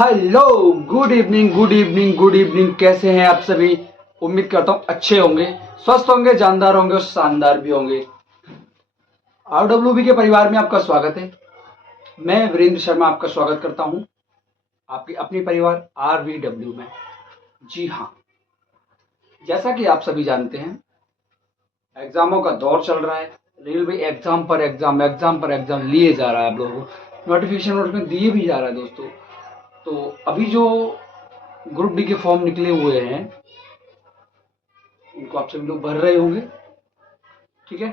Hello, good evening good evening good evening. कैसे हैं आप सभी? उम्मीद करता हूँ अच्छे होंगे, स्वस्थ होंगे, जानदार होंगे और शानदार भी होंगे। RWB के परिवार में आपका स्वागत है। मैं वीरेंद्र शर्मा आपका स्वागत करता हूँ आपके अपने परिवार RVW में। जी हाँ, जैसा कि आप सभी जानते हैं, एग्जामों का दौर चल रहा है। रेलवे एग्जाम पर एग्जाम, एग्जाम पर एग्जाम लिए जा रहा है। आप लोगों को नोटिफिकेशन दिए भी जा रहा है दोस्तों। तो अभी जो ग्रुप डी के फॉर्म निकले हुए हैं उनको आप सभी लोग भर रहे होंगे। ठीक है,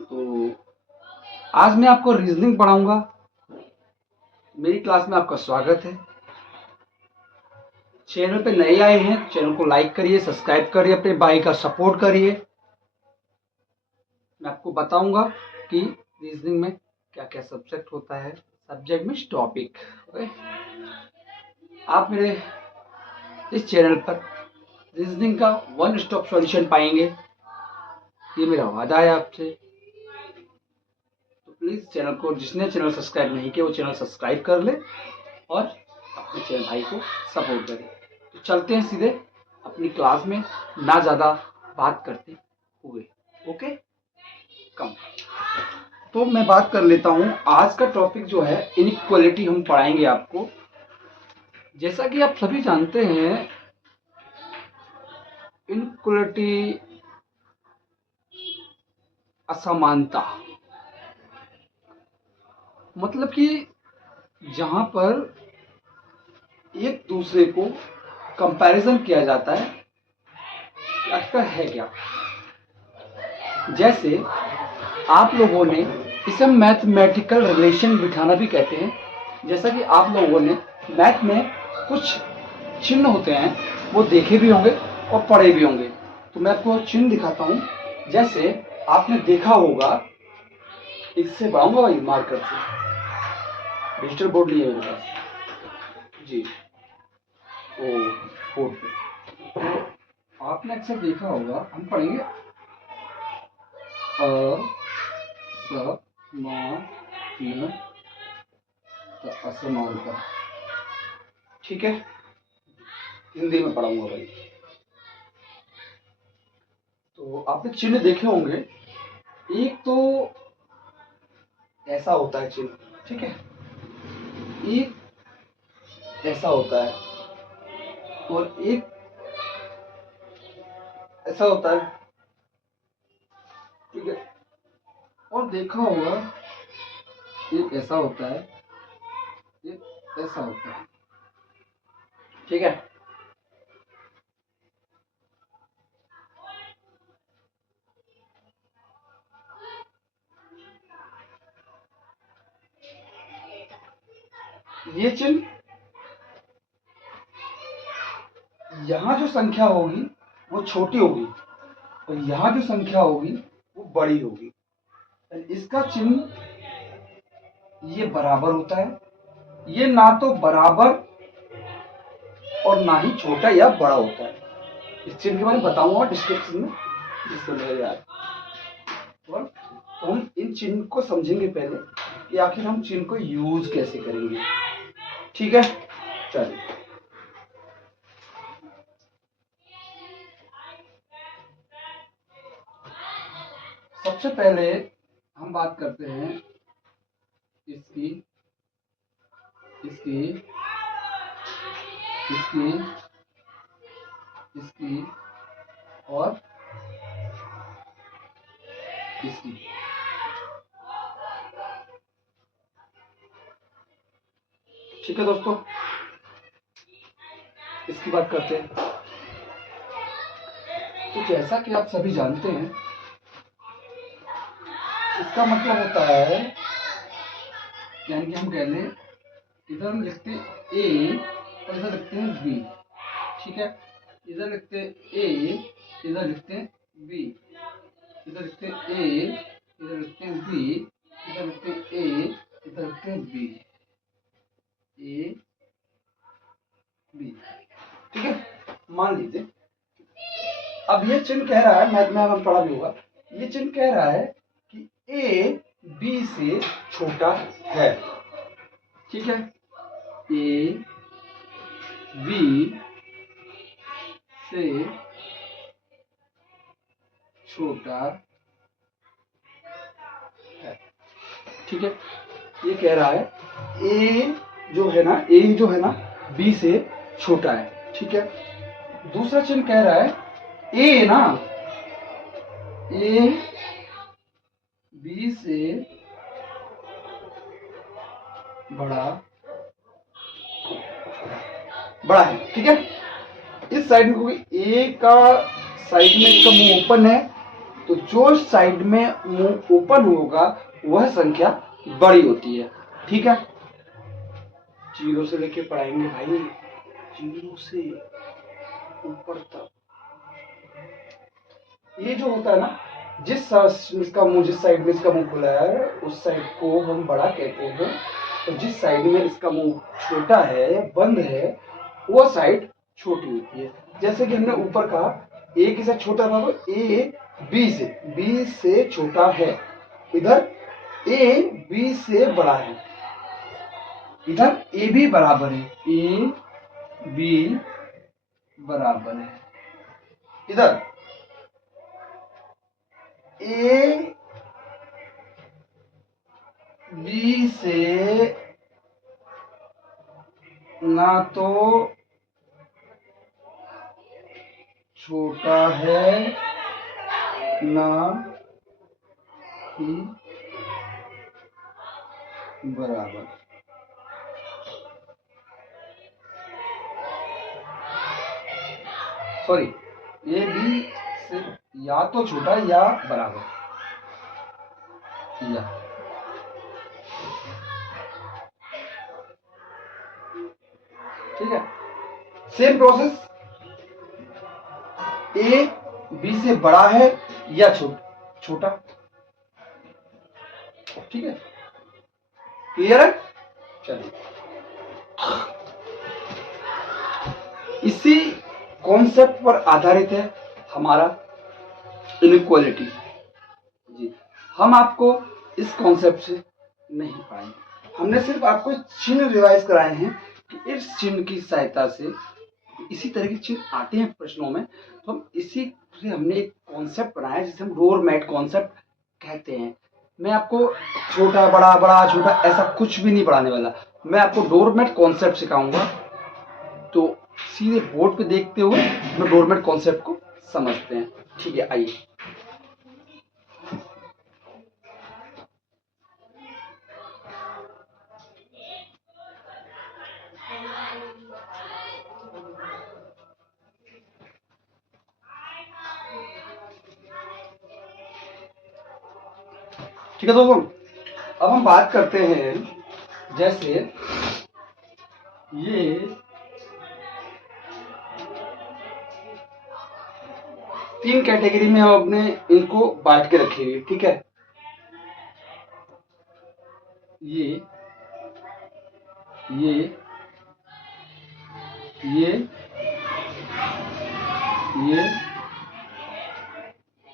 तो आज मैं आपको रीजनिंग पढ़ाऊंगा। मेरी क्लास में आपका स्वागत है। चैनल पे नए आए हैं, चैनल को लाइक करिए, सब्सक्राइब करिए, अपने भाई का सपोर्ट करिए। मैं आपको बताऊंगा कि रीजनिंग में क्या क्या सब्जेक्ट होता है। Subject means topic. आप मेरे इस चैनल पर रीजनिंग का वन स्टॉप सॉल्यूशन पाएंगे, ये मेरा वादा है आपसे। तो प्लीज चैनल को, जिसने चैनल सब्सक्राइब नहीं किया वो चैनल सब्सक्राइब कर ले और अपने चैनल भाई को सपोर्ट करें। तो चलते हैं सीधे अपनी क्लास में, ना ज़्यादा बात करते हुए। ओके, कम तो मैं बात कर लेता हूँ। आज का टॉपिक जो है इनइक्वालिटी हम पढ़ाएंगे आपको। जैसा कि आप सभी जानते हैं, इनइक्वालिटी असमानता मतलब कि जहाँ पर एक दूसरे को कंपैरिजन किया जाता है। आजकल है क्या, जैसे आप लोगों ने इसे मैथमेटिकल रिलेशन बिठाना भी कहते हैं। जैसा कि आप लोगों ने मैथ में कुछ चिन्ह होते हैं, वो देखे भी होंगे और पढ़े भी होंगे। तो मैं आपको चिन्ह दिखाता हूँ। जैसे आपने देखा होगा, इससे बढ़ाऊंगा भाई मार्कर से, डिजिटल बोर्ड लिए मेरे पास जी। ओ बोर्ड पे तो आपने अक्सर देखा होगा, हम पढ़ेंगे असमानता। ठीक है, हिंदी में पढ़ाऊंगा भाई। तो आपने चिन्ह देखे होंगे। एक तो ऐसा होता है चिन्ह, ठीक है, एक ऐसा होता है और एक ऐसा होता है। ठीक है, और देखा होगा एक ऐसा होता है, एक ऐसा होता है। ठीक है, ये चिन्ह, यहाँ जो संख्या होगी वो छोटी होगी और यहाँ जो संख्या होगी वो बड़ी होगी। इसका चिन्ह ये बराबर होता है। ये ना तो बराबर और ना ही छोटा या बड़ा होता है। इस चिन्ह के बारे में बताऊंगा डिस्क्रिप्शन में, जिसको नहीं याद। और तो हम इन चिन्ह को समझेंगे पहले कि आखिर हम चिन्ह को यूज कैसे करेंगे। ठीक है, चलिए। सबसे पहले हम बात करते हैं इसकी इसकी इसकी इसकी और इसकी। ठीक है दोस्तों, इसकी बात करते हैं। तो जैसा कि आप सभी जानते हैं, इसका मतलब होता है, यानी कि हम कह लें, इधर हम लिखते हैं ए और इधर लिखते हैं बी। ठीक है, इधर लिखते हैं ए, इधर लिखते हैं बी, इधर लिखते हैं ए, इधर लिखते हैं बी, इधर लिखते हैं ए, इधर लिखते हैं बी, ए बी। ठीक है, मान लीजिए अब ये चिन्ह कह रहा है, मैथ में हम पढ़ा भी होगा, ये चिन्ह कह रहा है कि ए बी से छोटा है। ठीक है, ए बी से छोटा है। ठीक है, ये कह रहा है ए जो है ना बी से छोटा है। ठीक है, दूसरा चिन्ह कह रहा है ए ना ए बी से बड़ा है। ठीक है, इस साइड में क्योंकि ए का साइड में इसका मुंह ओपन है, तो जो साइड में मुंह ओपन होगा वह संख्या बड़ी होती है। ठीक है, जीरो से लेके पढ़ाएंगे भाई, जीरो से ऊपर तक। ये जो होता है ना, जिस साइड में इसका मुंह खुला है उस साइड को हम बड़ा कहते हैं, और जिस साइड में इसका मुंह छोटा है, बंद है, वो साइड छोटी होती है। जैसे कि हमने ऊपर कहा ए के साथ छोटा था, तो ए बी से छोटा है, इधर ए बी से बड़ा है, इधर ए भी बराबर है, ए बी बराबर है, इधर ए बी से ना तो छोटा है ना ही बराबर। सॉरी, ए बी से या तो छोटा या बराबर, या ठीक है। सेम प्रोसेस, ए बी से बड़ा है या छोटा। ठीक है, क्लियर है। चलिए, इसी कॉन्सेप्ट पर आधारित है हमारा इनइक्वालिटी। जी, हम आपको इस कॉन्सेप्ट से नहीं पाएंगे, हमने सिर्फ आपको चिन्ह रिवाइज कराए हैं कि इस चिन्ह की सहायता से, इसी तरह के चिन्ह आते हैं प्रश्नों में, तो हम इसी से हमने एक कॉन्सेप्ट बनाया जिसे हम डोर मैट कॉन्सेप्ट कहते हैं। मैं आपको छोटा बड़ा बड़ा छोटा ऐसा कुछ भी नहीं पढ़ाने वाला, मैं आपको डोर मैट कॉन्सेप्ट सिखाऊंगा। तो सीधे बोर्ड पे देखते हुए हम डोर मैट कॉन्सेप्ट को समझते हैं। ठीक है, आइए। ठीक है दोस्तों, अब हम बात करते हैं, जैसे ये तीन कैटेगरी में हम अपने इनको बांट के रखेंगे। ठीक है, ये ये ये ये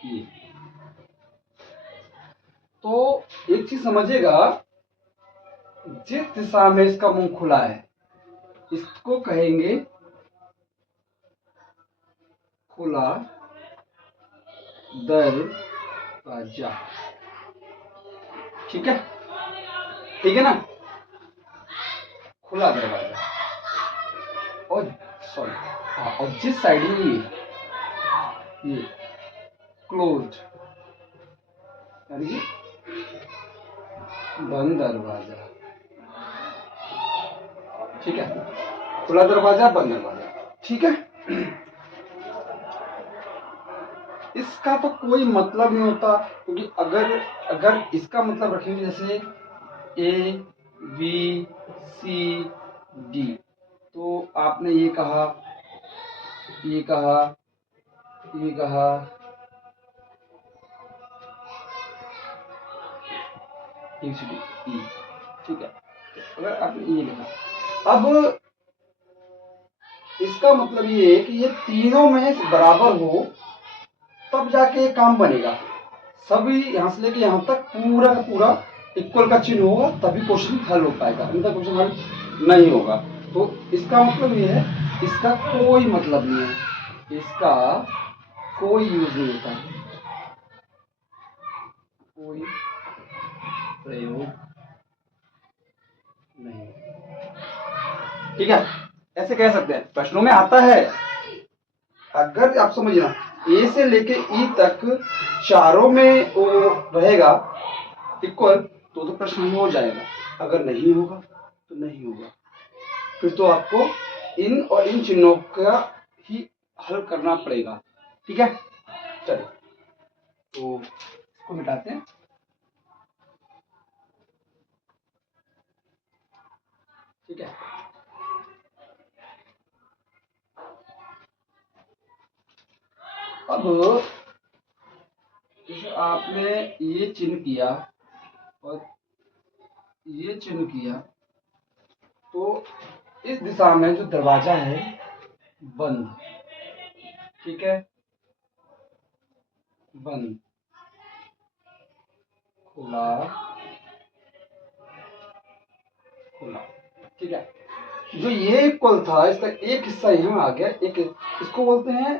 ये तो एक चीज समझिएगा, जिस दिशा में इसका मुंह खुला है इसको कहेंगे खुला दरवाजा। ठीक है, ठीक है ना, खुला दरवाजा। और सॉरी, हाँ, और जिस साइड में ये क्लोज यानी बंद दरवाजा। ठीक है, खुला दरवाजा बंद दरवाजा। ठीक है, इसका तो कोई मतलब नहीं होता, क्योंकि अगर इसका मतलब रखेंगे जैसे ए बी सी डी, तो आपने ये कहा ये कहा ये कहा ए सी डी ई। ठीक है, अगर आपने ये लिखा, अब इसका मतलब ये है कि ये तीनों में बराबर हो तब जाके काम बनेगा। सभी यहां से लेके यहां तक पूरा का पूरा इक्वल का चिन्ह होगा तभी क्वेश्चन हल हो पाएगा, अन्यथा क्वेश्चन हल नहीं होगा। तो इसका मतलब ये है इसका कोई मतलब नहीं है, इसका कोई यूज नहीं होता, कोई प्रयोग नहीं। ठीक है, ऐसे कह सकते हैं, प्रश्नों में आता है। अगर आप समझना ए से लेके ई तक चारों में वो रहेगा इक्वल, तो प्रश्न में हो जाएगा। अगर नहीं होगा तो नहीं होगा, फिर तो आपको इन और इन चिन्हों का ही हल करना पड़ेगा। ठीक है, चलिए तो इसको मिटाते हैं। ठीक है, अब जैसे आपने ये चिन्ह किया और ये चिन्ह किया, तो इस दिशा में जो दरवाजा है बंद। ठीक है, बंद, खुला, खुला। ठीक है, जो ये इक्वल था इसका एक हिस्सा यहाँ आ गया, एक इसको बोलते हैं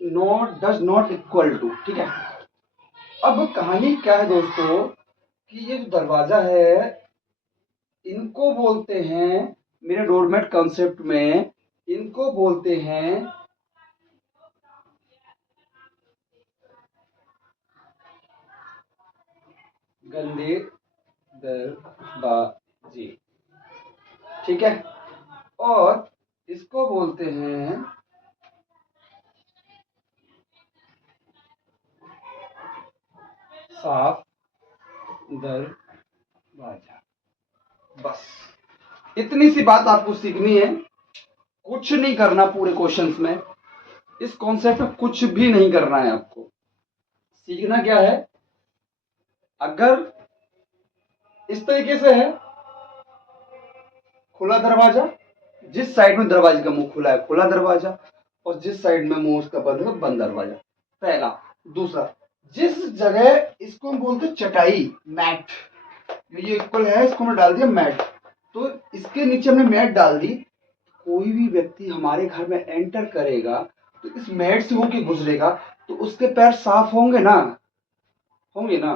not, does not equal to. ठीक है, अब कहानी क्या है दोस्तों कि ये जो दरवाजा है इनको बोलते हैं, मेरे डोरमेट कॉन्सेप्ट में इनको बोलते हैं गंदे दरवाजे। ठीक है, और इसको बोलते हैं साफ दरवाजा। बस इतनी सी बात आपको सीखनी है, कुछ नहीं करना पूरे क्वेश्चंस में, इस कॉन्सेप्ट में कुछ भी नहीं करना है आपको। सीखना क्या है, अगर इस तरीके से है खुला दरवाजा, जिस साइड में दरवाजे का मुंह खुला है खुला दरवाजा, और जिस साइड में मुंह उसका बंद है बंद दरवाजा, पहला। दूसरा, जिस जगह इसको हम बोलते हैं चटाई, मैट, ये इक्वल है, इसको हमने डाल दिया मैट, तो इसके नीचे हमने मैट डाल दी। कोई भी व्यक्ति हमारे घर में एंटर करेगा तो इस मैट से होके गुजरेगा, तो उसके पैर साफ होंगे ना, होंगे ना।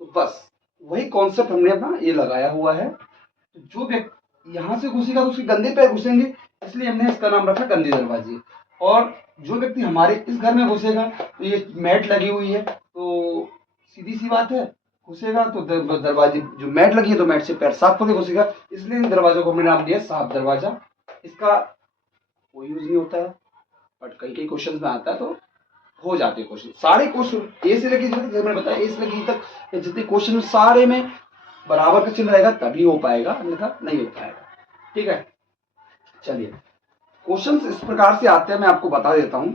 तो बस वही कॉन्सेप्ट हमने अपना ये लगाया हुआ है। तो जो व्यक्ति यहाँ से घुसेगा तो उसके गंदे पैर घुसेंगे, इसलिए हमने इसका नाम रखा गंदे दरवाजे। और जो व्यक्ति हमारे इस घर में घुसेगा तो ये मैट लगी हुई है, तो सीधी सी बात है, घुसेगा तो दरवाजे जो मैट लगी है तो मैट से पैर साफ होकर घुसेगा, इसलिए इन दरवाजों को हमने नाम दिया साफ दरवाजा। इसका कोई यूज नहीं होता है, बट कई कई क्वेश्चन में आता है, तो हो जाते हैं क्वेश्चन। सारे क्वेश्चन ए से लेके जैसे मैंने बताया, ए से लेके तक जितने क्वेश्चन सारे में बराबर का चिन्ह रहेगा तभी हो पाएगा, अन्यथा नहीं हो पाएगा। ठीक है, चलिए क्वेश्चन इस प्रकार से आते हैं, मैं आपको बता देता हूं।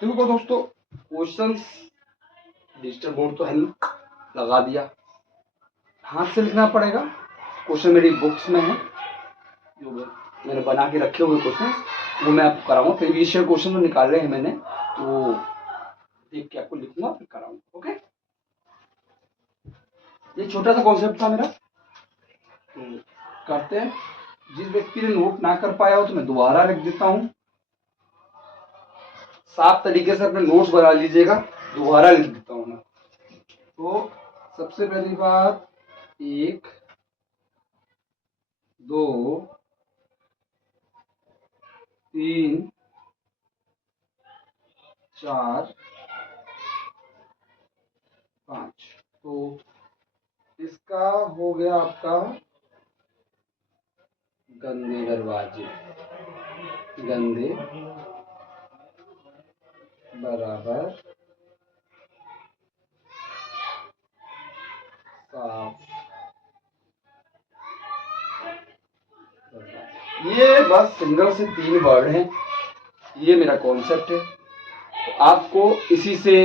देखो दोस्तों, क्वेश्चन डिजिटल बोर्ड तो है नहीं, लगा दिया, हाथ से लिखना पड़ेगा। क्वेश्चन मेरी बुक्स में है, जो मैंने बना के रखे हुए क्वेश्चन वो मैं आपको कराऊंगा। फिर विषय क्वेश्चन जो निकाले हैं मैंने, तो देख के आपको लिखूंगा फिर कराऊंगा। ओके, ये छोटा सा कॉन्सेप्ट था मेरा, तो करते हैं। जिस व्यक्ति ने नोट ना कर पाया हो तो मैं दोबारा लिख देता हूँ, साफ तरीके से अपने नोट्स बना लीजिएगा, दोबारा लिख देता हूँ मैं। तो सबसे पहली बात, 1 2 3 4 5, तो इसका हो गया आपका गंदे दरवाजे, गंदे बराबर साफ दरवाजे। ये बस सिंगल से 3 वर्ड हैं, ये मेरा कॉन्सेप्ट है। तो आपको इसी से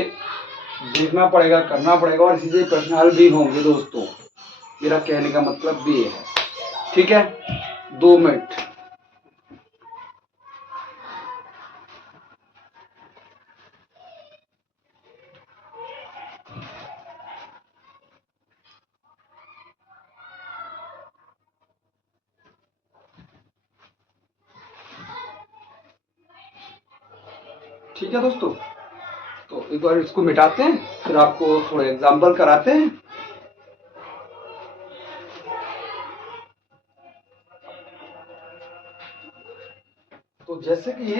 देखना पड़ेगा, करना पड़ेगा, और इसी से प्रश्न हल भी होंगे दोस्तों, मेरा कहने का मतलब भी ये है। ठीक है, 2 मिनट। ठीक है दोस्तों, तो एक बार इसको मिटाते हैं, फिर आपको थोड़ा एग्जाम्पल कराते हैं। तो जैसे कि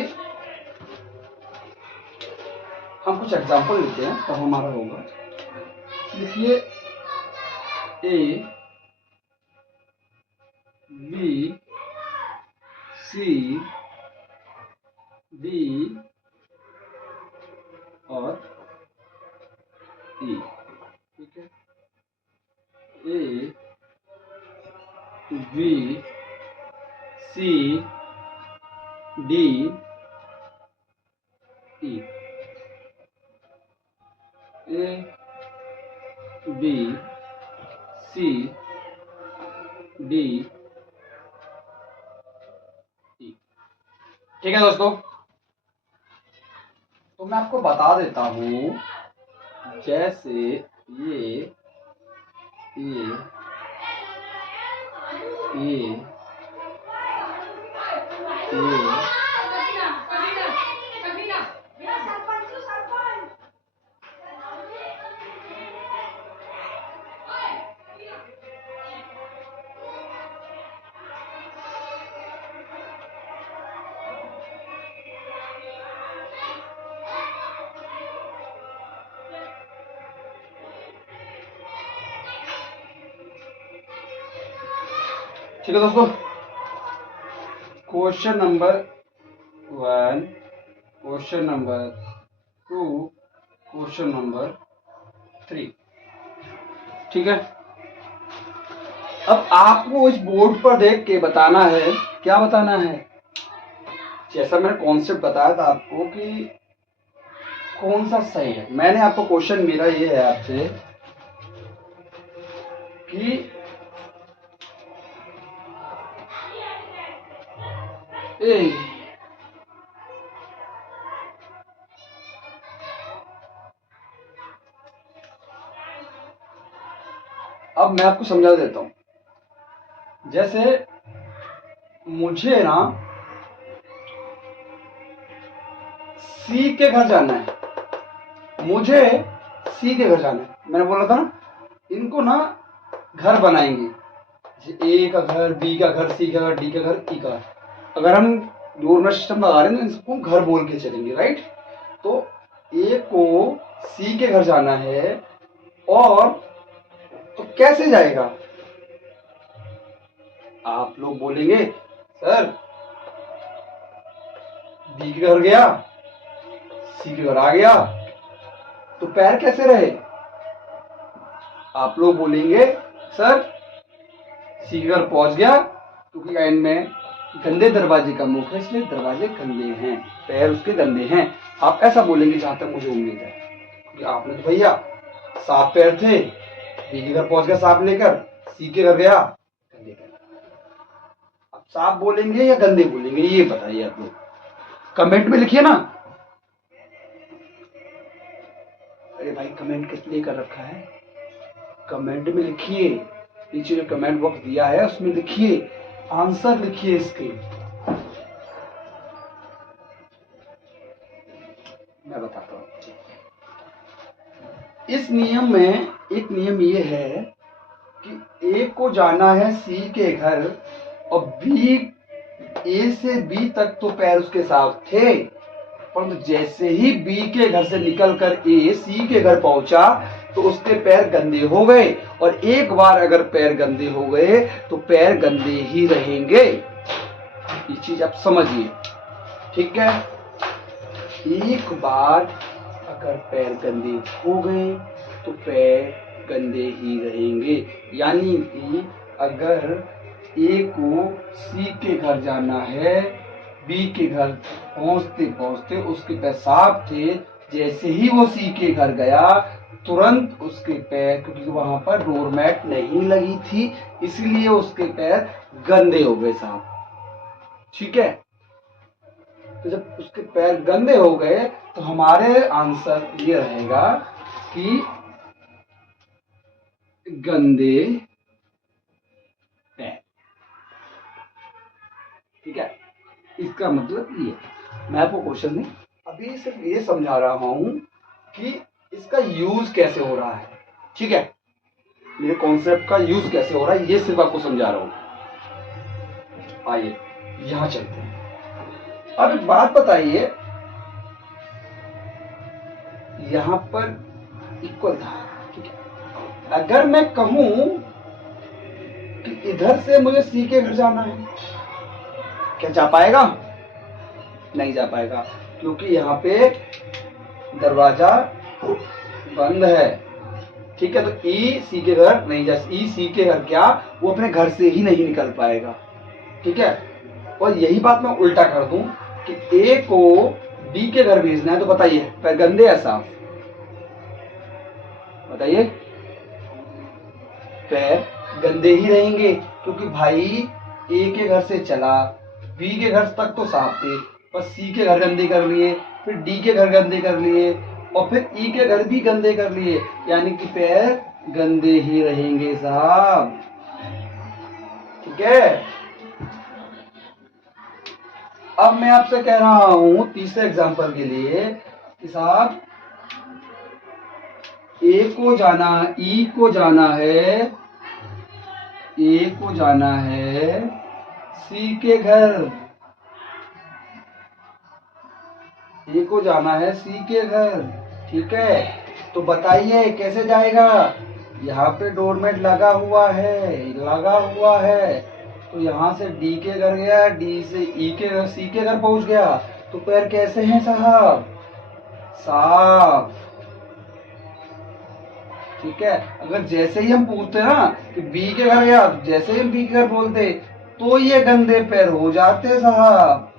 हम कुछ एग्जाम्पल लेते हैं तब हमारा होगा। लिखिए ए बी सी डी और ई। ठीक है, A B C D E. A B C D E. ठीक है दोस्तों, तो मैं आपको बता देता हूं, जैसे ये ये ये ठीक है दोस्तों, question number 1, question number 2, question number 3। ठीक है, अब आपको इस बोर्ड पर देख के बताना है, क्या बताना है, जैसा मैंने कॉन्सेप्ट बताया था आपको कि कौन सा सही है। मैंने आपको क्वेश्चन मेरा ये है आपसे कि अब मैं आपको समझा देता हूं। जैसे मुझे ना सी के घर जाना है, मुझे सी के घर जाना है। मैंने बोला था ना, इनको ना घर बनाएंगे, ए का घर, बी का घर, सी का घर, डी का घर, ई का घर। अगर हम नॉर्मल सिस्टम लगा रहे हैं तो इसको घर बोल के चलेंगे, राइट। तो ए को सी के घर जाना है, और तो कैसे जाएगा? आप लोग बोलेंगे सर बी के घर गया, सी के घर आ गया, तो पैर कैसे रहे? आप लोग बोलेंगे सर सी के घर पहुंच गया, क्योंकि एंड में गंदे दरवाजे का मुख है, इसलिए दरवाजे गंदे हैं, पैर उसके गंदे हैं। आप ऐसा बोलेंगे जहां तक मुझे उम्मीद है, क्योंकि आपने तो भैया साफ पैर थे, बी के घर पहुंच गया साफ लेकर, सी के घर गया गंदे पैर। आप साफ बोलेंगे या गंदे बोलेंगे, ये बताइए आप लोग, कमेंट में लिखिए ना। अरे भाई कमेंट किस लिए कर रखा है? कमेंट में लिखिए, नीचे जो कमेंट बॉक्स दिया है उसमें लिखिए, आंसर लिखिए इसके। मैं बताता हूं, इस नियम में एक नियम ये है कि ए को जाना है सी के घर, और बी, ए से बी तक तो पैर उसके साथ थे, परंतु जैसे ही बी के घर से निकलकर ए सी के घर पहुंचा तो उसके पैर गंदे हो गए, और एक बार अगर पैर गंदे हो गए तो पैर गंदे ही रहेंगे। ये चीज आप समझिए, ठीक है। एक बार अगर पैर गंदे हो गए तो पैर गंदे ही रहेंगे। यानी कि अगर ए को सी के घर जाना है, बी के घर पहुंचते पहुंचते उसके पैर साफ थे, जैसे ही वो सी के घर गया तुरंत उसके पैर, क्योंकि वहां पर डोरमैट नहीं लगी थी, इसलिए उसके पैर गंदे हो गए साहब, ठीक है। तो जब उसके पैर गंदे हो गए तो हमारे आंसर ये रहेगा कि गंदे पैर, ठीक है। इसका मतलब ये, मैं आपको क्वेश्चन नहीं, अभी अभी सिर्फ ये समझा रहा हूं कि इसका यूज कैसे हो रहा है, ठीक है, मेरे कॉन्सेप्ट का यूज कैसे हो रहा है ये सिर्फ आपको समझा रहा हूं। आइए यहां चलते हैं। अब एक बात बताइए, यहां पर इक्वल था, ठीक है, अगर मैं कहूं कि इधर से मुझे सी के घर जाना है, क्या जा पाएगा? नहीं जा पाएगा, क्योंकि यहाँ पे दरवाजा बंद है, ठीक है। तो ई सी के घर नहीं जा, ई सी के घर क्या, वो अपने घर से ही नहीं निकल पाएगा, ठीक है। और यही बात मैं उल्टा कर दूं कि ए को डी के घर भेजना है, तो बताइए पैर गंदे या साफ? बताइए, पैर गंदे ही रहेंगे, क्योंकि भाई ए के घर से चला, बी के घर तक तो साफ थे, बस सी के घर गंदे कर लिए, फिर डी के घर गंदे कर लिए, और फिर ई के घर भी गंदे कर लिए, यानी कि पैर गंदे ही रहेंगे साहब, ठीक है। अब मैं आपसे कह रहा हूं तीसरे एग्जांपल के लिए कि साहब ए को जाना, ई को जाना है, ए को जाना है सी के घर, ए को जाना है सी के घर, ठीक है। तो बताइए कैसे जाएगा? यहाँ पे डोरमेट लगा हुआ है, लगा हुआ है, तो यहाँ से डी के घर गया, डी से ई के घर, सी के घर पहुंच गया, तो पैर कैसे हैं साहब? साफ, ठीक है। अगर जैसे ही हम पूछते ना कि बी के घर गया, जैसे ही हम बी के घर बोलते तो ये गंदे पैर हो जाते साहब,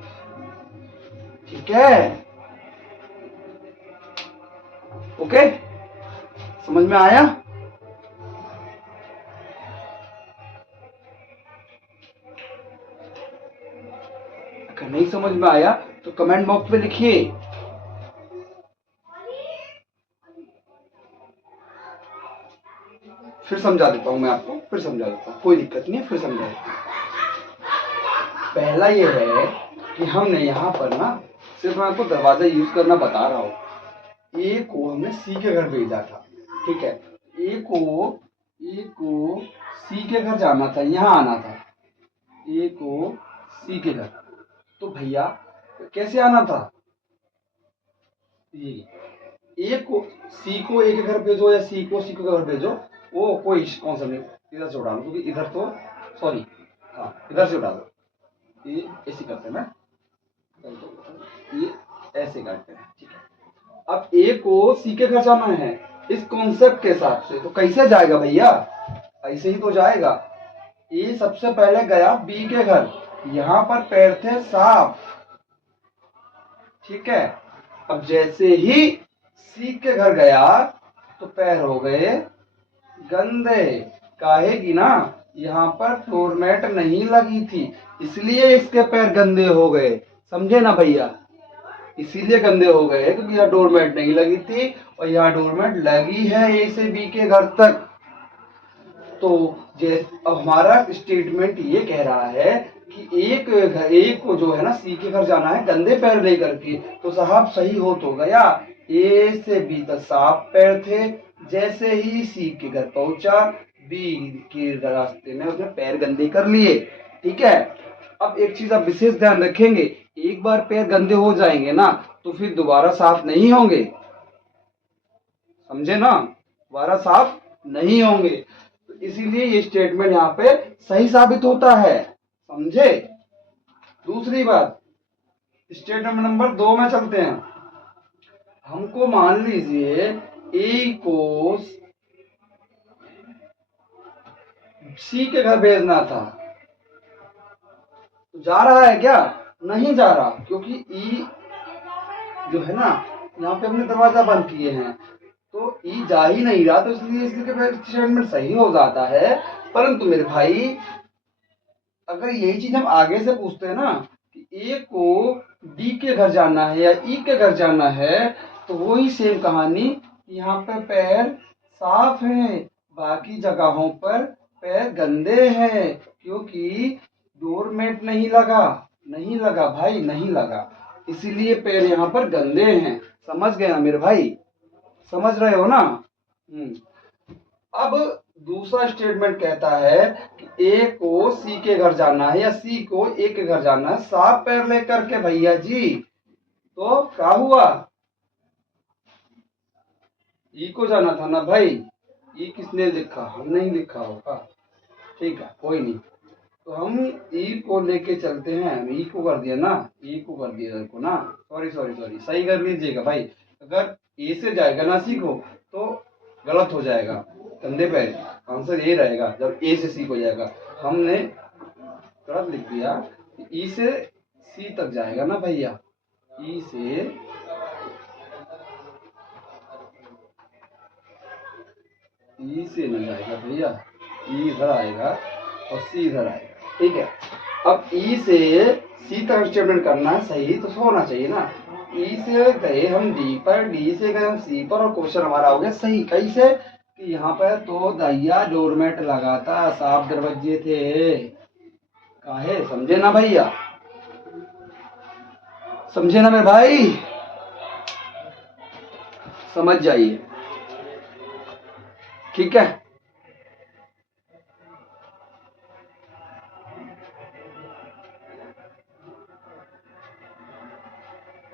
ठीक है। ओके, समझ में आया? अगर नहीं समझ में आया तो कमेंट बॉक्स में लिखिए। फिर समझा देता हूं मैं आपको, फिर समझा देता हूं, कोई दिक्कत नहीं है, फिर समझा देता हूं। पहला ये है कि हमने यहाँ पर ना, सिर्फ मैं आपको दरवाजा यूज करना बता रहा हूं। ए को हमने सी के घर भेजा था, ठीक है। ए को सी के घर जाना था, यहाँ आना था, ए को सी के घर, तो भैया कैसे आना था? ये ए को सी को ए के घर भेजो या सी को सी के घर भेजो, वो कोई कौन सा नहीं, इधर से उठा लो, क्योंकि इधर तो सॉरी, हाँ इधर से उठा दो, ये ऐसे करते हैं ना, ये ऐसे करते हैं, ठीक है। अब ए को सी के घर जाना है इस कॉन्सेप्ट के हिसाब से, तो कैसे जाएगा भैया? ऐसे ही तो जाएगा। ए सबसे पहले गया बी के घर, यहाँ पर पैर थे साफ, ठीक है। अब जैसे ही सी के घर गया तो पैर हो गए गंदे, काहे की ना यहाँ पर फ्लोर मैट नहीं लगी थी, इसलिए इसके पैर गंदे हो गए, समझे ना भैया? इसीलिए गंदे हो गए क्योंकि यहाँ डोरमेट नहीं लगी थी, और यहाँ डोरमेट लगी है ए से बी के घर तक। तो अब हमारा स्टेटमेंट ये कह रहा है कि एक को जो है ना सी के घर जाना है गंदे पैर लेकर के, तो साहब सही हो तो गया, ए से बी तक साफ पैर थे, जैसे ही सी के घर पहुंचा बी के रास्ते में उसने पैर गंदे कर लिए, ठीक है। अब एक चीज आप विशेष ध्यान रखेंगे, एक बार पैर गंदे हो जाएंगे ना तो फिर दोबारा साफ नहीं होंगे, समझे ना? दोबारा साफ नहीं होंगे, तो इसीलिए ये स्टेटमेंट यहाँ पे सही साबित होता है, समझे? दूसरी बात, स्टेटमेंट नंबर 2 में चलते हैं। हमको मान लीजिए ए को सी के घर भेजना था, तो जा रहा है क्या? नहीं जा रहा, क्योंकि ई जो है ना यहाँ पे हमने दरवाजा बंद किए हैं, तो ई जा ही नहीं रहा, तो इसलिए इसके स्टेटमेंट सही हो जाता है। परंतु मेरे भाई अगर यही चीज हम आगे से पूछते हैं ना कि ए को डी के घर जाना है या ई के घर जाना है, तो वही सेम कहानी, यहाँ पे पैर साफ हैं, बाकी जगहों पर पैर गंदे हैं, क्योंकि डोरमेट नहीं लगा, नहीं लगा भाई, नहीं लगा। इसीलिए पैर यहाँ पर गंदे हैं। समझ गए ना मेरे भाई? समझ रहे हो ना? अब दूसरा स्टेटमेंट कहता है कि ए को सी के घर जाना है या सी को ए के घर जाना है साफ पैर लेकर के भैया जी। तो क्या हुआ? ई को जाना था ना भाई। ई किसने लिखा? हम नहीं लिखा होगा। ठीक है, कोई नहीं। तो हम ई को लेके चलते हैं। ई को कर दिया ना, ई को कर दिया को ना, सॉरी सॉरी सॉरी, सही कर लीजिएगा भाई। अगर ए से जाएगा ना सी को तो गलत हो जाएगा, कंधे पैर। आंसर ये रहेगा जब ए से सी को जाएगा। हमने गलत लिख दिया। ई से सी तक जाएगा ना भैया, ई से ई से न जाएगा भैया, ई इधर आएगा और सी इधर आएगा। ठीक है, अब ई से सी तक स्टेटमेंट करना है सही तो होना चाहिए ना। ई से गए हम डी पर, डी से गए हम सी पर और क्वेश्चन हमारा हो गया सही। कैसे कि यहाँ पर तो दैया डोरमेट लगाता, साफ दरवाजे थे। काहे? समझे ना भैया? समझे ना मेरे भाई? समझ जाइए, ठीक है।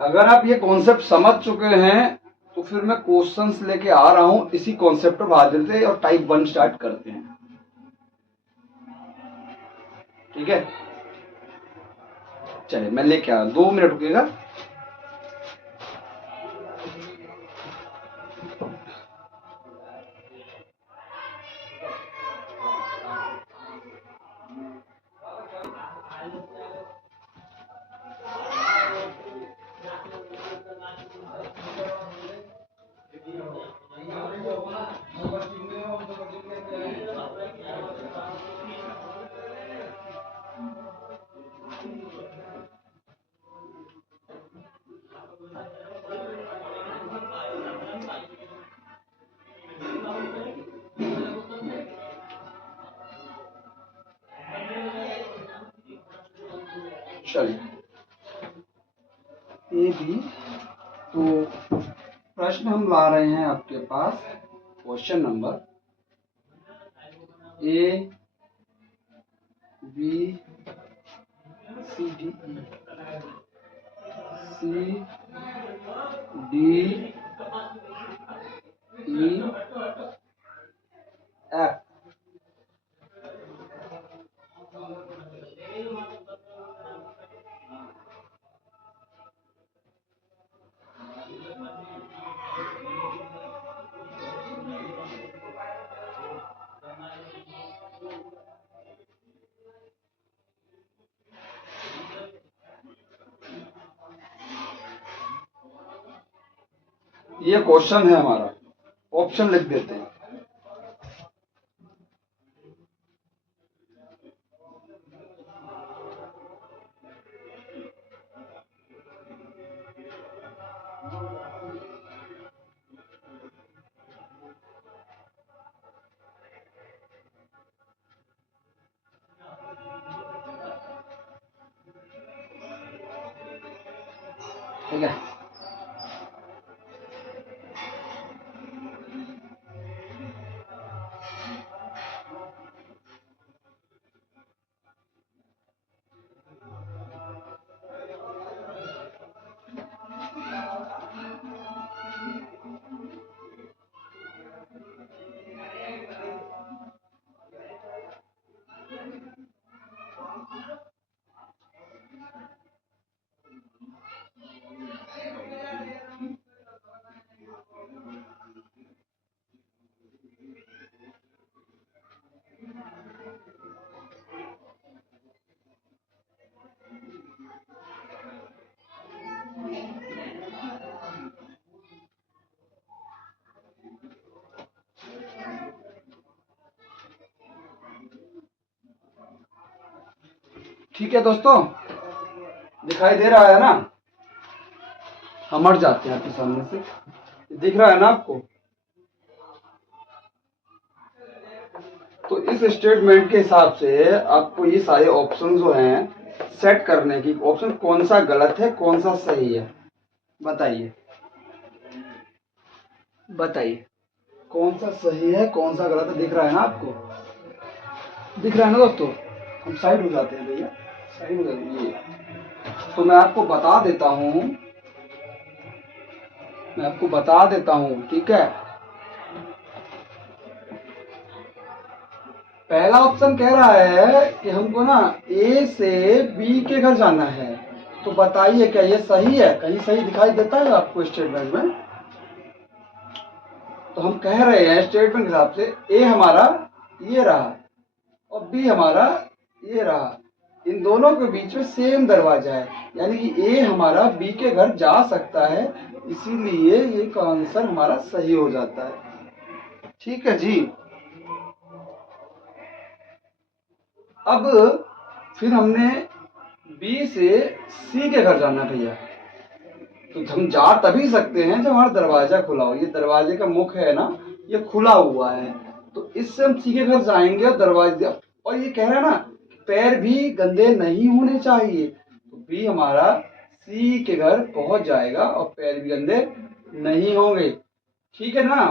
अगर आप ये कॉन्सेप्ट समझ चुके हैं तो फिर मैं क्वेश्चंस लेके आ रहा हूं, इसी कॉन्सेप्ट पर बात करते हैं और टाइप 1 स्टार्ट करते हैं। ठीक है, चलिए मैं लेके आ, 2 मिनट रुकेगा। चलिए, ये भी तो प्रश्न हम ला रहे हैं आपके पास। Question number A B C D E F. ये क्वेश्चन है हमारा, ऑप्शन लिख देते हैं। ठीक है, ठीक है दोस्तों, दिखाई दे रहा है ना? हम हट जाते हैं आपके सामने से। दिख रहा है ना आपको? तो इस स्टेटमेंट के हिसाब से आपको ये सारे ऑप्शन जो हैं सेट करने की ऑप्शन कौन सा गलत है कौन सा सही है, बताइए बताइए कौन सा सही है कौन सा गलत है। दिख रहा है ना आपको, दिख रहा है ना दोस्तों। हम साइड हो जाते हैं भैया, साइड हो जाते ये। तो मैं आपको बता देता हूँ, मैं आपको बता देता हूँ, ठीक है। पहला ऑप्शन कह रहा है कि हमको ना ए से बी के घर जाना है। तो बताइए क्या ये सही है? कहीं सही दिखाई देता है आपको स्टेटमेंट में? तो हम कह रहे हैं स्टेटमेंट के हिसाब से ए हमारा ये रहा और बी हमारा ये रहा, इन दोनों के बीच में सेम दरवाजा है, यानी कि ए हमारा बी के घर जा सकता है, इसीलिए ये का आंसर हमारा सही हो जाता है। ठीक है जी। अब फिर हमने बी से सी के घर जाना भैया। तो हम जा तभी सकते हैं जब हमारा दरवाजा खुला हो। ये दरवाजे का मुख है ना, ये खुला हुआ है, तो इससे हम सी के घर जाएंगे और दरवाजे, और ये कह रहा है ना पैर भी गंदे नहीं होने चाहिए, तो बी हमारा सी के घर पहुंच जाएगा और पैर भी गंदे नहीं होंगे। ठीक है ना।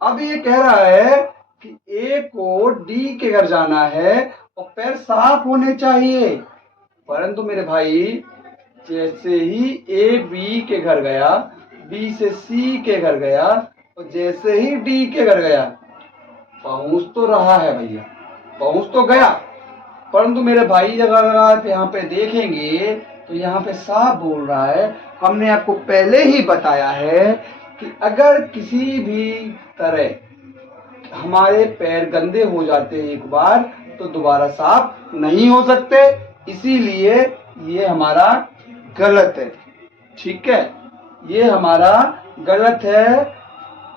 अब ये कह रहा है कि ए को डी के घर जाना है और पैर साफ होने चाहिए, परंतु मेरे भाई जैसे ही ए बी के घर गया, बी से सी के घर गया और जैसे ही डी के घर गया, पहुंच तो रहा है भैया, पहुंच तो गया, परंतु मेरे भाई अगर आप यहाँ पे देखेंगे तो यहाँ पे साफ बोल रहा है, हमने आपको पहले ही बताया है कि अगर किसी भी तरह हमारे पैर गंदे हो जाते हैं एक बार तो दोबारा साफ नहीं हो सकते, इसीलिए ये हमारा गलत है। ठीक है, ये हमारा गलत है,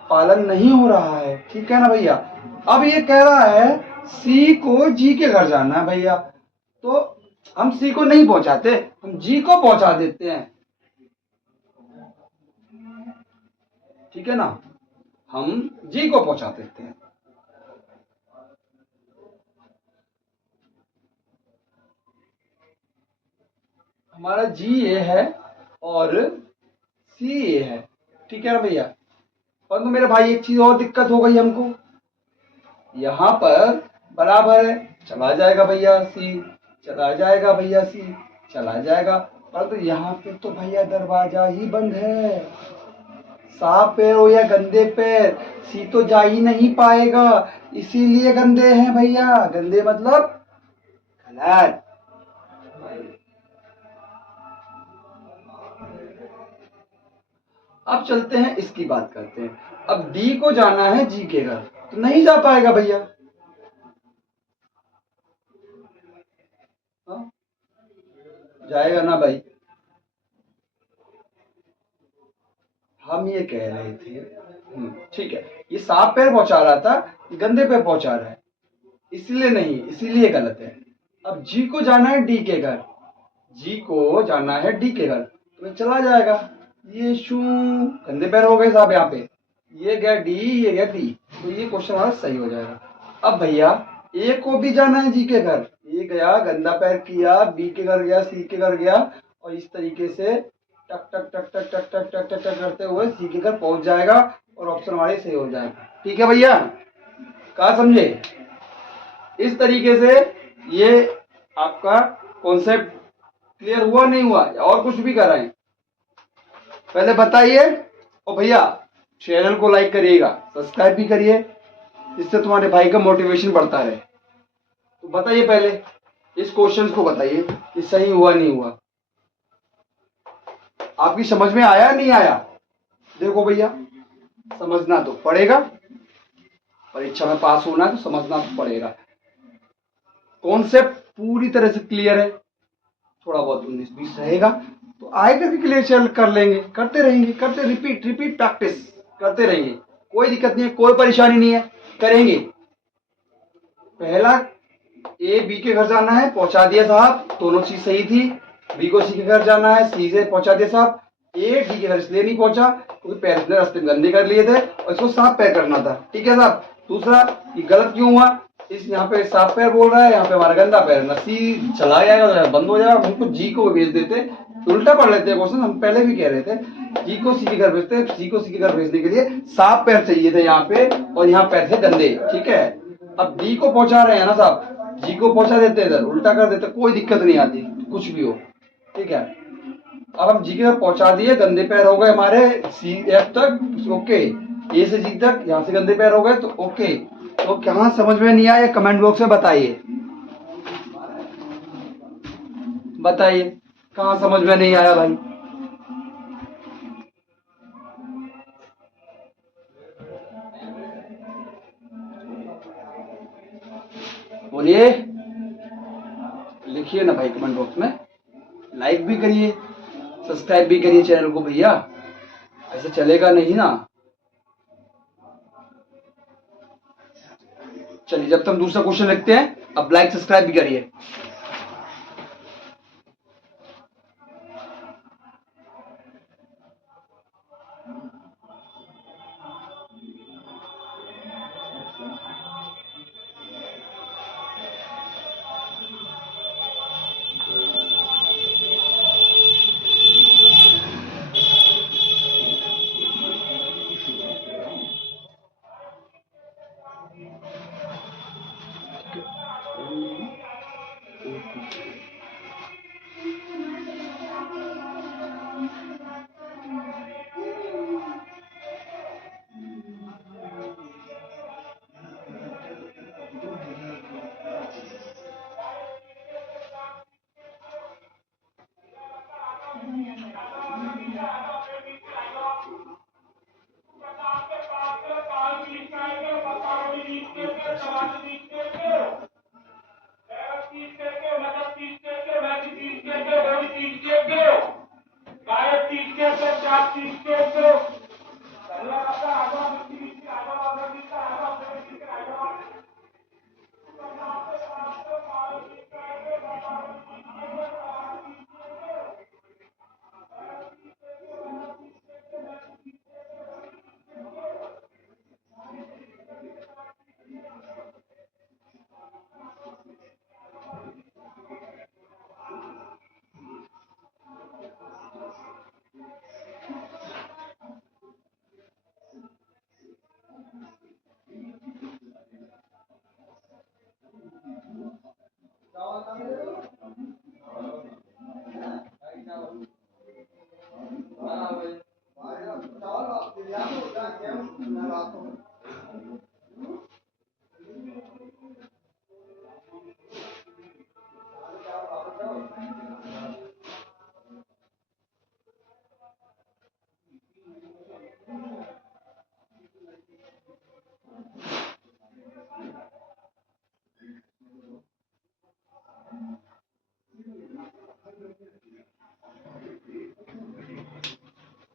पालन नहीं हो रहा है। ठीक है ना भैया। अब ये कह रहा है सी को जी के घर जाना है भैया, तो हम सी को नहीं पहुंचाते, हम जी को पहुंचा देते हैं। ठीक है ना, हम जी को पहुंचा देते हैं। हमारा जी ए है और सी ए है। ठीक है ना भैया। परंतु मेरे भाई एक चीज और दिक्कत हो गई हमको, यहाँ पर बराबर है, चला जाएगा भैया सी, चला जाएगा भैया सी, चला जाएगा, परंतु यहाँ पे तो भैया दरवाजा ही बंद है। साफ पैर हो या गंदे पैर, सी तो जा ही नहीं पाएगा, इसीलिए गंदे हैं भैया। गंदे मतलब गलत। अब चलते हैं इसकी बात करते हैं। अब डी को जाना है जी के घर, तो नहीं जा पाएगा भैया। हाँ? जाएगा ना भाई। हम ये कह रहे थे, ठीक है, ये साफ पैर पहुंचा रहा था, गंदे पैर पहुंचा रहा है, इसलिए नहीं, इसीलिए गलत है। अब जी को जाना है डी के घर, जी को जाना है डी के घर, तो चला जाएगा। ये शू गंदे पैर हो गए साहब, यहाँ पे ये गया डी, ये गया डी, तो ये क्वेश्चन हमारा सही हो जाएगा। अब भैया ए को भी जाना है जी के घर, ये गया गंदा पैर किया, बी के घर गया, सी के घर गया, और इस तरीके से टक टक टक टक टक टक टक टक टक करते हुए सी के घर पहुंच जाएगा और ऑप्शन हमारे सही हो जाएगा। ठीक है भैया, कहा समझे? इस तरीके से ये आपका कॉन्सेप्ट क्लियर हुआ नहीं हुआ, और कुछ भी कराएं पहले बताइए। और भैया चैनल को लाइक करिएगा, सब्सक्राइब भी करिए, इससे तुम्हारे भाई का मोटिवेशन बढ़ता रहे। तो बताइए पहले इस क्वेश्चन को बताइए कि सही हुआ नहीं हुआ, आपकी समझ में आया नहीं आया? देखो भैया समझना तो पड़ेगा, परीक्षा में पास होना है तो समझना तो पड़ेगा। कॉन्सेप्ट पूरी तरह से क्लियर है, थोड़ा बहुत 19-20 रहेगा तो आएगा कि क्लियर चल कर लेंगे, करते रहेंगे, करते रिपीट रिपीट प्रैक्टिस करते रहेंगे, कोई दिक्कत नहीं है, कोई परेशानी नहीं है, करेंगे। पहला ए बी के घर जाना है, पहुंचा दिया साहब, दोनों चीज सही थी। बी को सी के घर जाना है, सी से पहुंचा दिया साहब। ए डी के घर इसलिए नहीं पहुंचा क्योंकि पैर इसने रास्ते में गंदे कर लिए थे और इसको साफ पैर करना था। ठीक है साहब। दूसरा ये गलत क्यों हुआ? इस यहाँ पे साफ पैर बोल रहा है, यहाँ पे हमारा गंदा पैर। नसी चला जाएगा, बंद हो जाएगा, हमको जी को भेज देते। उल्टा पढ़ लेते हैं क्वेश्चन, हम पहले भी कह रहे थे। जी को सी के घर भेजते, सी को सी के घर भेजने के लिए साफ पैर चाहिए थे यहाँ पे, और यहाँ पैर थे गंदे। ठीक है, अब डी को पहुंचा रहे हैं ना साहब, जी को पहुंचा देते इधर, उल्टा कर देते, कोई दिक्कत नहीं आती, कुछ भी हो। ठीक है, अब हम जी के घर पहुंचा दिए, गंदे पैर हो गए हमारे सी एफ तक, ओके। ए से जी तक, यहाँ से गंदे पैर हो गए, तो ओके। तो कहाँ समझ में नहीं आया, कमेंट बॉक्स में बताइए, बताइए कहाँ समझ में नहीं आया भाई। बोलिए, लिखिए ना भाई कमेंट बॉक्स में, लाइक भी करिए, सब्सक्राइब भी करिए चैनल को भैया, ऐसे चलेगा नहीं ना। चलिए, जब तक हम दूसरा क्वेश्चन लिखते हैं, अब लाइक सब्सक्राइब भी करिए।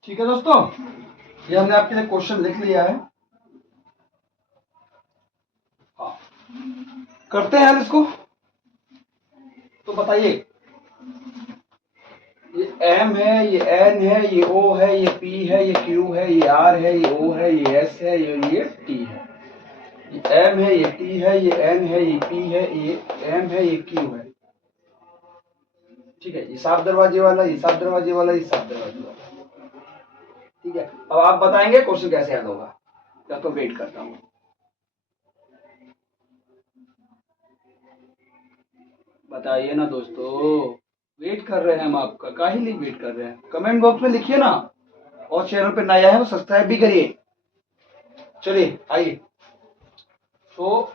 ठीक है दोस्तों, ये हमने आपके लिए क्वेश्चन लिख लिया है। हाँ, करते हैं इसको। तो बताइए, ये एम है, ये एन है, ये ओ है, ये पी है, ये क्यू है, ये आर है, ये ओ है, ये एस है, ये टी है। ये एम है, ये टी है, ये एन है, ये पी है, ये एम है, ये क्यू है। ठीक है, ये साफ दरवाजे वाला, ये साफ दरवाजे वाला, ये साफ दरवाजे वाला। ठीक है, अब आप बताएंगे क्वेश्चन कैसे याद होगा, तब तो वेट करता हूँ। बताइए ना दोस्तों, वेट कर रहे हैं हम आपका, काहे लिए वेट कर रहे हैं, कमेंट बॉक्स में लिखिए ना, और चैनल पे नया है तो सब्सक्राइब भी करिए। चलिए आइए, तो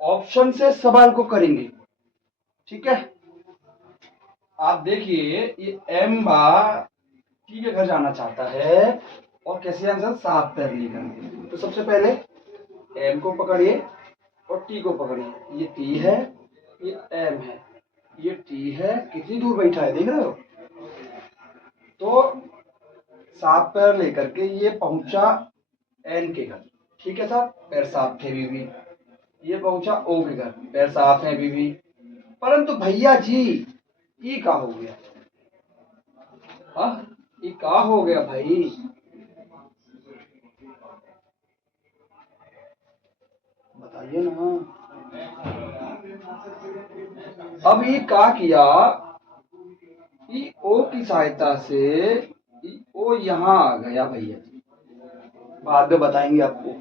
ऑप्शन से सवाल को करेंगे। ठीक है, आप देखिए, ये एम बा टी के घर जाना चाहता है, और कैसे आंसर साफ पैर लेकर। तो सबसे पहले एम को पकड़िए और टी को पकड़िए, ये टी है, ये एम है, ये टी है, कितनी दूर बैठा है देख रहे हो। तो साफ पैर लेकर के ये पहुंचा एन के घर। ठीक है साहब, पैर साफ थे बीबी। ये पहुंचा ओ के घर, पैर साफ है बीबी। परंतु भैया जी, ये क्या हो गया, हाँ ये क्या हो गया भाई, बताइए ना। अब ये क्या किया कि ओ की सहायता से ओ यहाँ आ गया भैया जी, बाद में बताएंगे आपको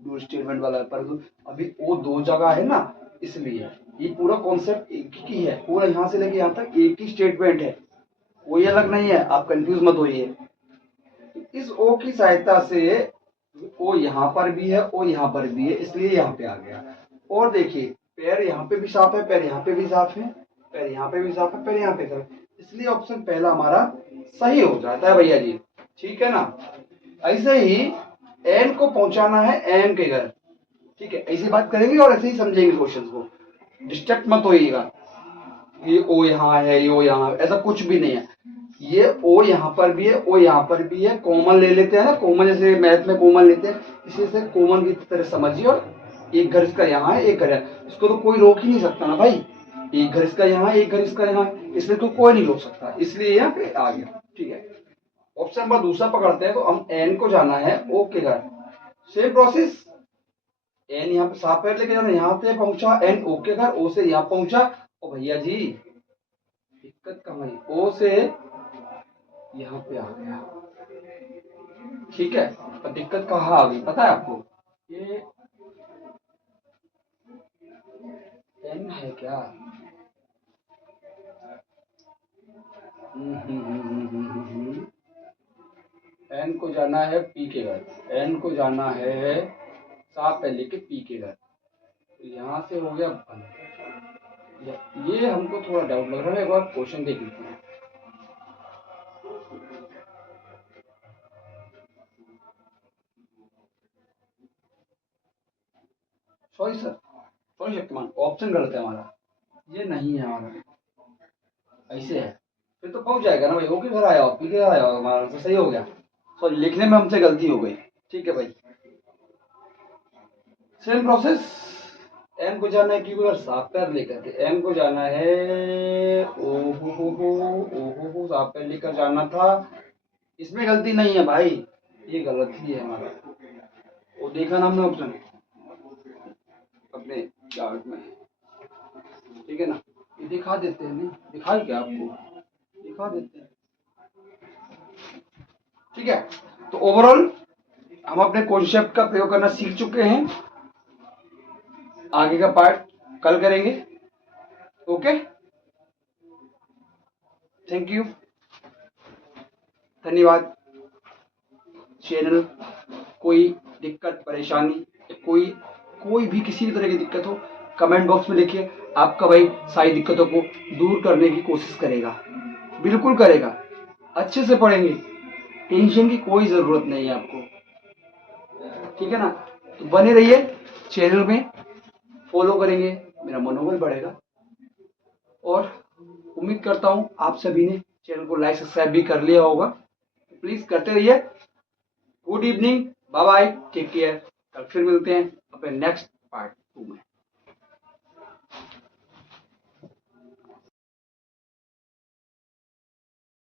दो स्टेटमेंट वाला, पर अभी वो दो जगह है ना, इसलिए ये पूरा कॉन्सेप्ट एक ही है, पूरा यहाँ से लेके यहाँ तक एक ही स्टेटमेंट है, कोई अलग नहीं है, आप कंफ्यूज मत होइए। इस ओ की सहायता से ओ यहाँ पर भी है, ओ यहाँ पर भी है, इसलिए यहाँ पे आ गया। और देखिए पैर यहाँ पे भी साफ है, पैर यहाँ पे भी साफ है, पैर यहाँ पे भी साफ है, पैर यहाँ पे साफ है, इसलिए ऑप्शन पहला हमारा सही हो जाता है भैया जी। ठीक है ना। ऐसे ही एन को पहुंचाना है एम के घर। ठीक है, ऐसी बात करेंगे और ऐसे ही समझेंगे क्वेश्चन को, डिस्ट्रैक्ट मत होइएगा। ये ओ यहाँ है, ये ओ यहाँ, ऐसा कुछ भी नहीं है। ये ओ यहाँ पर भी है, ओ यहाँ पर भी है, कॉमन ले लेते हैं ना, कॉमन जैसे मैथ में कॉमन लेते हैं, इसी से कॉमन की तरह समझिए। और एक घर इसका यहाँ है, एक घर है, इसको तो कोई रोक ही नहीं सकता ना भाई, एक घर इसका यहाँ है, एक घर इसका यहाँ है, इसलिए तो कोई नहीं रोक सकता, इसलिए यहाँ पे आ गया। ठीक है, ऑप्शन नंबर दूसरा पकड़ते हैं। तो हम एन को जाना है ओ के घर, सेम प्रोसेस, एन यहाँ पे साफ पैर लेके जाना, यहाँ पे पहुंचा, एन ओ के घर, ओ से यहाँ पहुंचा। ओ भैया जी दिक्कत कहाँ है, ओ से यहाँ पे आ गया। ठीक है, पर दिक्कत कहाँ आ गई पता है आपको, ये एन है क्या। एन को जाना है पी के घर, एन को जाना है साफ पहले के पी के घर, तो यहाँ से हो गया बंद। ये हमको थोड़ा डाउट लग रहा है, एक बार क्वेश्चन देख लेते हैं। Sorry sir, sorry Shaktimaan, option गलत है हमारा, ये नहीं है हमारा, ऐसे है, फिर तो पहुंच जाएगा ना भाई, ओके घर आया हो, पी के आया हो, हमारा आंसर सही हो गया। सॉरी लिखने में हमसे गलती हो गई। ठीक है भाई, सेम प्रोसेस, एम को जाना है क्योंकि साफ पैर लेकर के, एम को जाना है ओ साफ पैर लेकर जाना था, इसमें गलती नहीं है भाई, ये गलत ही है हमारा। वो देखा ना हमने ऑप्शन अपने चार्ट में, ठीक है ना, ये दिखा देते हैं, नहीं दिखा क्या आपको, दिखा देते हैं। ठीक है, तो ओवरऑल हम अपने कॉन्सेप्ट का प्रयोग करना सीख चुके हैं, आगे का पार्ट कल करेंगे। ओके, थैंक यू, धन्यवाद। चैनल कोई दिक्कत परेशानी, कोई भी किसी भी तरह की दिक्कत हो, कमेंट बॉक्स में लिखिए, आपका भाई सारी दिक्कतों को दूर करने की कोशिश करेगा, बिल्कुल करेगा। अच्छे से पढ़ेंगे, टेंशन की कोई ज़रूरत नहीं है आपको। ठीक है ना, तो बने रहिए चैनल में, फॉलो करेंगे, मेरा मनोबल बढ़ेगा। और उम्मीद करता हूँ आप सभी ने चैनल को लाइक सब्सक्राइब भी कर लिया होगा, प्लीज़ करते रहिए। Good evening, bye bye, take care, कल फिर मिलते हैं अपने नेक्स्ट पार्ट 2 में।